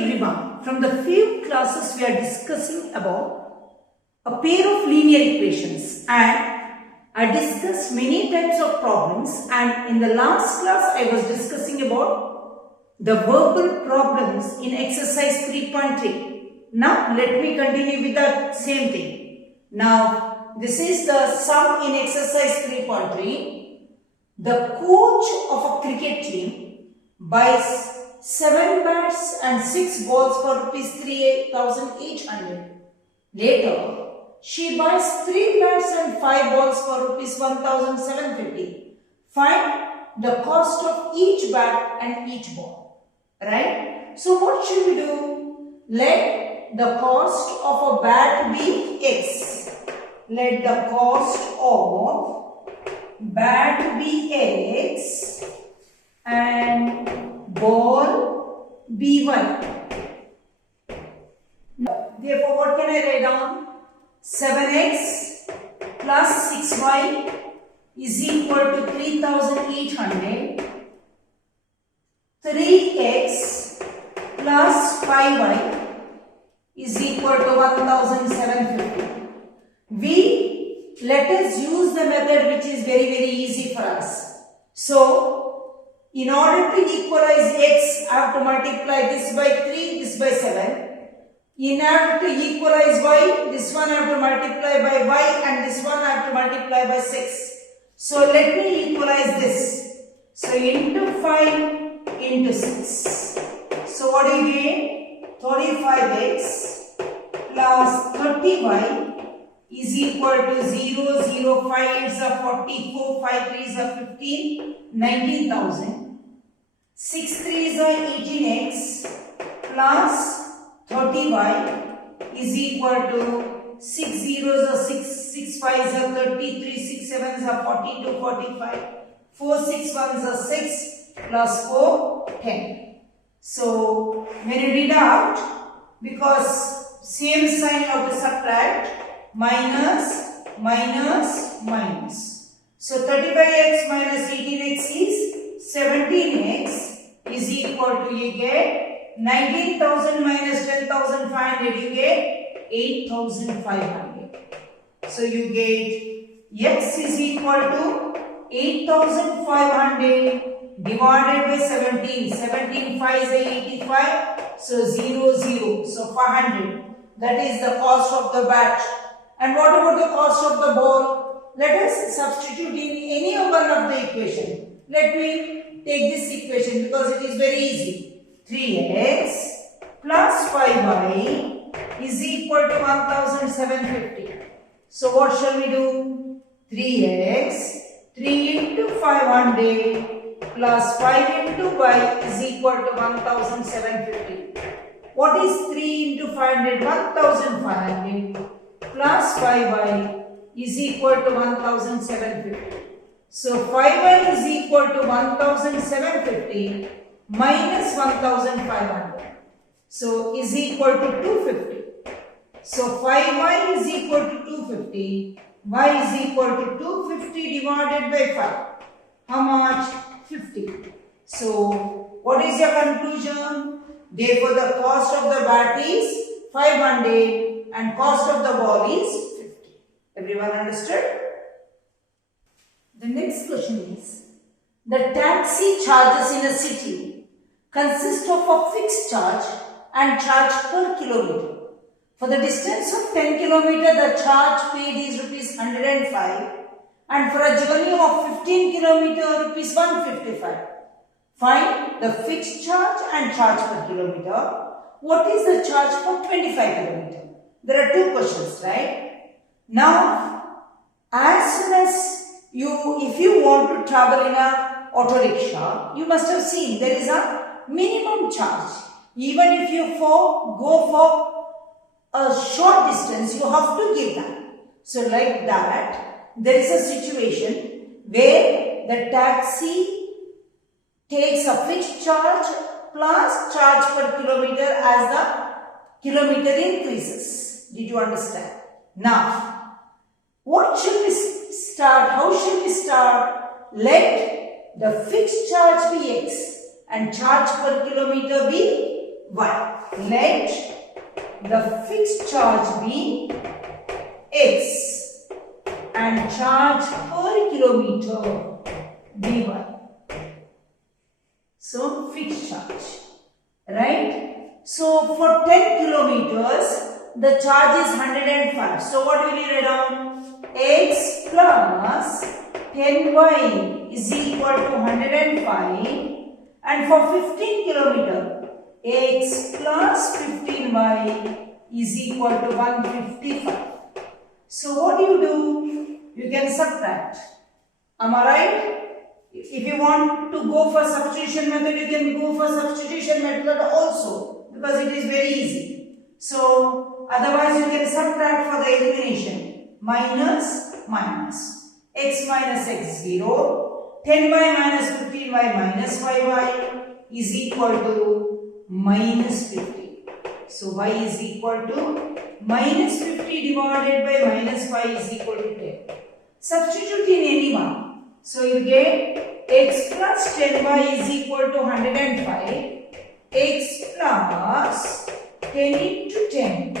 everyone, from the few classes we are discussing about a pair of linear equations, and I discussed many types of problems, and in the last class I was discussing about the verbal problems in exercise 3.3. Now let me continue with the same thing. Now this is the sum in exercise 3.3. The coach of a cricket team buys 7 bats and 6 balls for rupees 3,800. Later, she buys 3 bats and 5 balls for rupees 1,750. Find the cost of each bat and each ball. Right? So what should we do? Let the cost of a bat be X. Let the cost of bat be X and ball be Y. Therefore, what can I write down? 7x plus 6y is equal to 3,800. 3x plus 5y is equal to 1,750. Let us use the method which is very easy for us. So, in order to equalize x, I have to multiply this by 3, this by 7. In order to equalize y, this one I have to multiply by y and this one I have to multiply by 6. So, let me equalize this. So, into 5 into 6. So, what do you get? 35x plus 30y is equal to 0, 0, 5 is a 44, 5 3 is a 15, 19,000. 6 3 is a 18x plus 30y is equal to 6 zeros are 6, 6 5s are 33, 6 7s are 42, 45, 4 6 1s are 6 plus 4, 10. So, when you deduct, because same sign you have to subtract, minus, minus, minus. So, 35x minus 18x is 17x is equal to, you get 19,000 minus 10,500, you get 8,500. So, you get x is equal to 8,500 divided by 17. 17 5 is 85. So, 0, 0. So, 500. That is the cost of the bat. And what about the cost of the ball? Let us substitute in any one of the equation. Let me take this equation because it is very easy. 3x plus 5y is equal to 1,750. So what shall we do? 3x, 3 into 500 plus 5 into y is equal to 1,750. What is 3 into 500? 1,500 plus 5y is equal to 1,750. So 5y is equal to 1,750 minus 1,500. So is equal to 250. So 5y is equal to 250. Y is equal to 250 divided by 5. How much? 50. So what is your conclusion? Therefore the cost of the bat is 500 and cost of the ball is 50. Everyone understood? The next question is, the taxi charges in a city consist of a fixed charge and charge per kilometer. For the distance of 10 kilometer, the charge paid is rupees 105, and for a journey of 15 kilometer, rupees 155. Find the fixed charge and charge per kilometer. What is the charge for 25 kilometer? There are two questions, right? Now, as soon as if you want to travel in a auto rickshaw, you must have seen there is a minimum charge. Even if you go for a short distance, you have to give that. So like that, there is a situation where the taxi takes a fixed charge plus charge per kilometer as the kilometer increases. Did you understand? Now, what should we start? How should we start? Let the fixed charge be X and charge per kilometer be Y. let the fixed charge be x and charge per kilometer be y. So fixed charge, right? So for 10 kilometers, the charge is 105. So what will you write down? X plus 10y is equal to 105, and for 15 kilometer, x plus 15y is equal to 155. So what do? You can subtract. Am I right? If you want to go for substitution method, you can go for substitution method also, because it is very easy. So otherwise you can subtract for the elimination. Minus minus. X minus x 0. 10y minus 15y minus 5y is equal to minus 50. So y is equal to minus 50 divided by minus 5 is equal to 10. Substitute in any one. So you get x plus 10y is equal to 105. X plus 10 into 10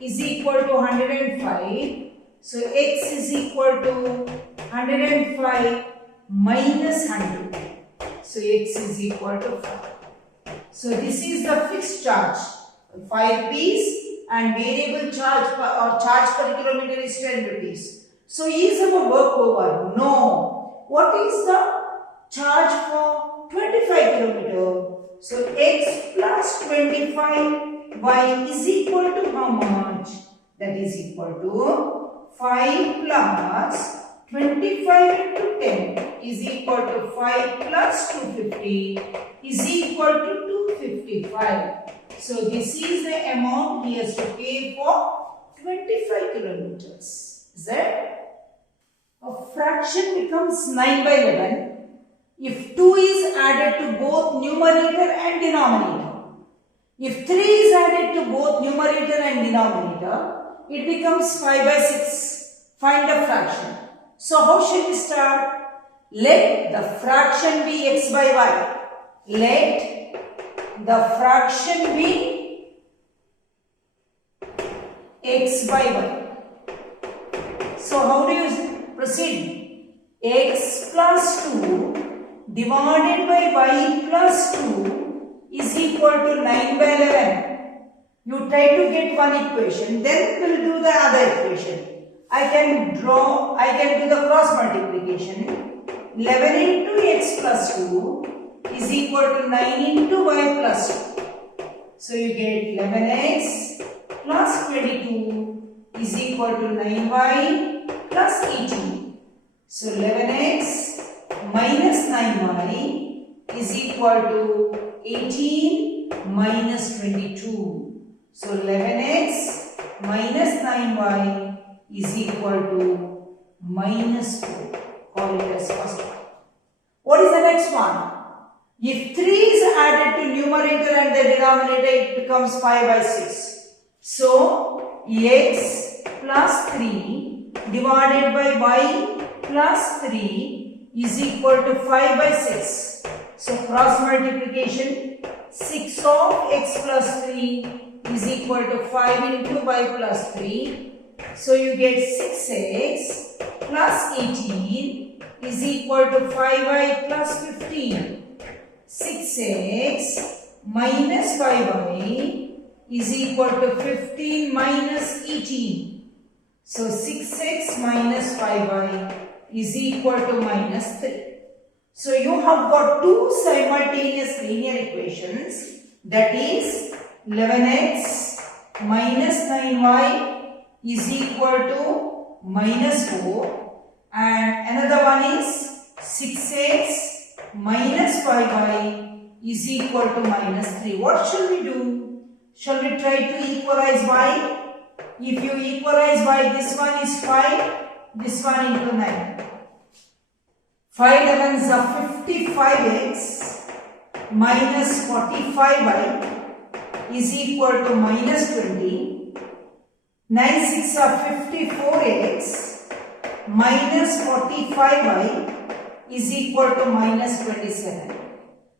is equal to 105. So x is equal to 105 minus 100. So x is equal to 5. So this is the fixed charge, 5 rupees, and variable charge or charge per kilometer is 10 rupees. So is our work over? No. What is the charge for 25 kilometer? So x plus 25 y is equal to how much? That is equal to 5 plus 25 into 10 is equal to 5 plus 250 is equal to 255. So this is the amount he has to pay for 25 kilometers. Is that? A fraction becomes 9 by 11 if 2 is added to both numerator and denominator. If 3 is added to both numerator and denominator, it becomes 5 by 6. Find the fraction. So how shall we start? Let the fraction be x by y. Let the fraction be x by y. So how do you proceed? X plus 2 divided by y plus 2 is equal to 9 by 11. You try to get one equation, then we'll do the other equation. I can do the cross multiplication. 11 into x plus 2 is equal to 9 into y plus 2. So you get 11x plus 22 is equal to 9y plus 18. So 11x minus 9y is equal to 18 minus 22. So 11x minus 9y is equal to minus 4. Call it as first one. What is the next one? If 3 is added to numerator and the denominator, it becomes 5 by 6. So x plus 3 divided by y plus 3 is equal to 5 by 6. So cross multiplication, 6 of x plus 3 is equal to 5 into y plus 3. So you get 6x plus 18 is equal to 5y plus 15. 6x minus 5y is equal to 15 minus 18. So 6x minus 5y is equal to minus 3. So you have got two simultaneous linear equations, that is 11x minus 9y is equal to minus 4, and another one is 6x minus 5y is equal to minus 3. What shall we do? Shall we try to equalize y? If you equalize y, this one is 5, this one into 9. 5 11s are 55x minus 45y is equal to minus 20. 9 6 are 54x minus 45y is equal to minus 27.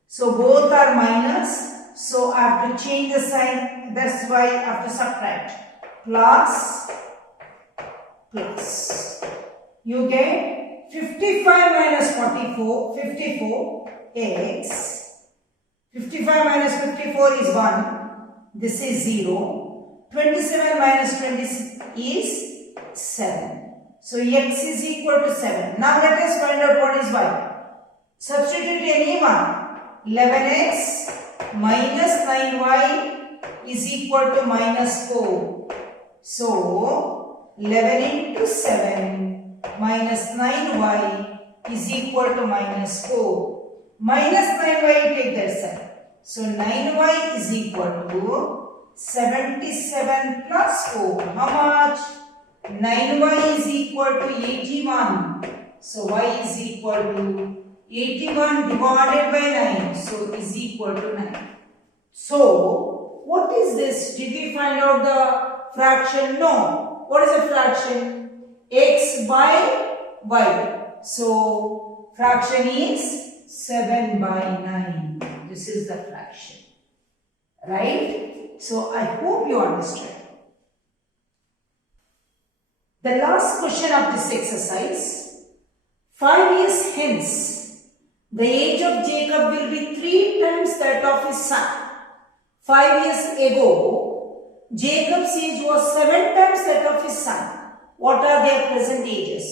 So both are minus. So I have to change the sign. That's why I have to subtract. Plus, plus. You get 55 minus 44, 54x. 55 minus 54 is 1. This is 0. 27 minus 20 is 7. So x is equal to 7. Now let us find out what is y. Substitute any one. 11x minus 9y is equal to minus 4. So 11 into 7 minus 9y is equal to minus 4. Minus 9y, take that side. So 9y is equal to 77 plus 4. How much? 9y is equal to 81. So y is equal to 81 divided by 9. So is equal to 9. So what is this? Did we find out the fraction? No. What is a fraction? X by y. So fraction is 7 by 9. This is the fraction. Right? So I hope you understand. The last question of this exercise. 5 years hence, the age of Jacob will be 3 times that of his son. 5 years ago, Jacob's age was 7 times that of his son. What are their present ages?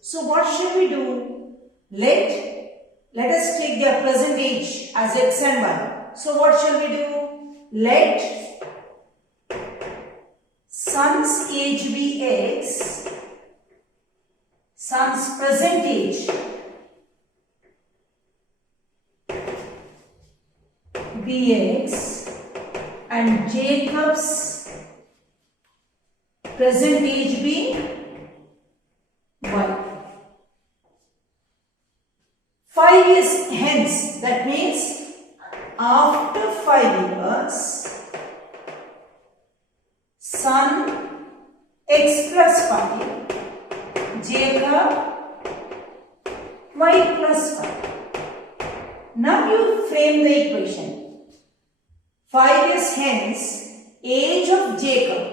So what should we do? Let us take their present age as x and y. So what shall we do? Let son's age be x, son's present age be x, and Jacob's present age be y. 5 years hence, that means after 5 years, son x plus 5, Jacob y plus 5. Now you frame the equation. 5 years hence, age of Jacob.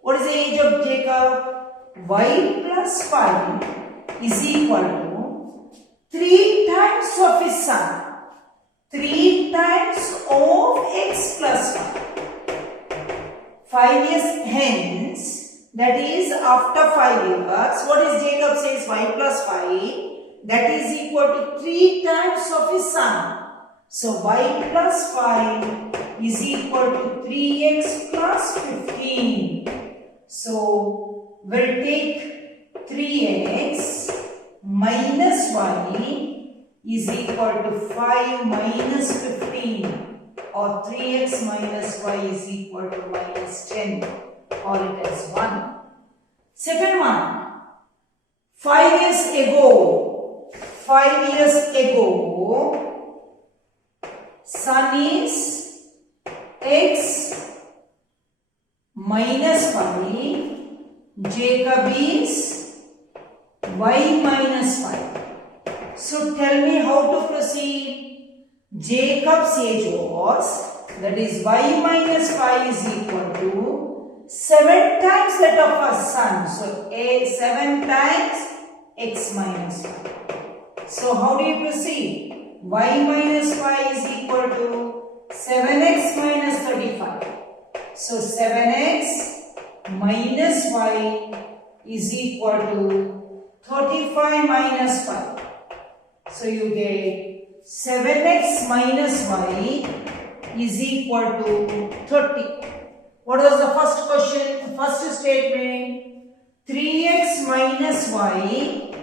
What is the age of Jacob? Y plus 5 is equal to 3 times of his son. 3 times of x plus 5. 5 years hence, that is after 5 years. What is Jacob says? Y plus 5. That is equal to 3 times of his son. So y plus 5 is equal to 3x plus 15. So we'll take 3x minus y is equal to 5 minus 15, or 3x minus y is equal to minus 10, or it is 1. Second one, 5 years ago, son is x minus 5, Jacob is y minus 5. So tell me how to proceed. Jacob's age was, that is y minus 5 is equal to 7 times that of our son. So 7 times x minus 5. So how do you proceed? Y minus 5 is equal to 7x minus 35. So 7x minus y is equal to 35 minus 5. So you get 7x minus y is equal to 30. What was the first question? First statement. 3x minus y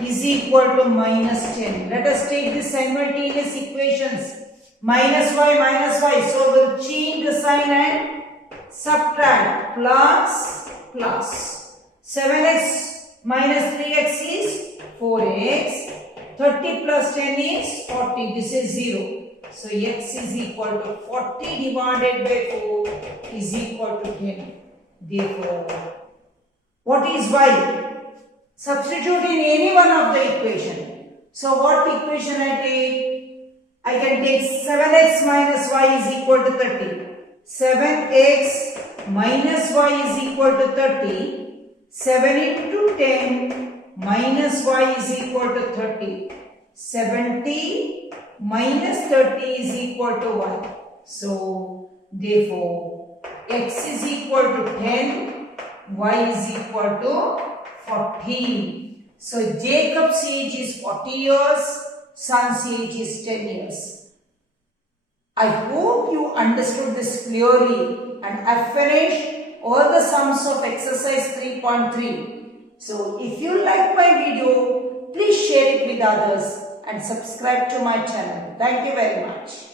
is equal to minus 10. Let us take the simultaneous equations. Minus y. So we'll change the sign and subtract. Plus, plus. 7x minus 3x is 4x. 30 plus 10 is 40. This is 0. So x is equal to 40 divided by 4 is equal to 10. Therefore, what is y? Substitute in any one of the equation. So what equation I take? I can take 7x minus y is equal to 30. 7x minus y is equal to 30. 7 into 10 minus y is equal to 30. 70 minus 30 is equal to y. So, therefore, x is equal to 10, y is equal to 14. So, Jacob's age is 40 years, son's age is 10 years. I hope you understood this clearly and have finished all the sums of exercise 3.3. So, if you like my video, please share it with others and subscribe to my channel. Thank you very much.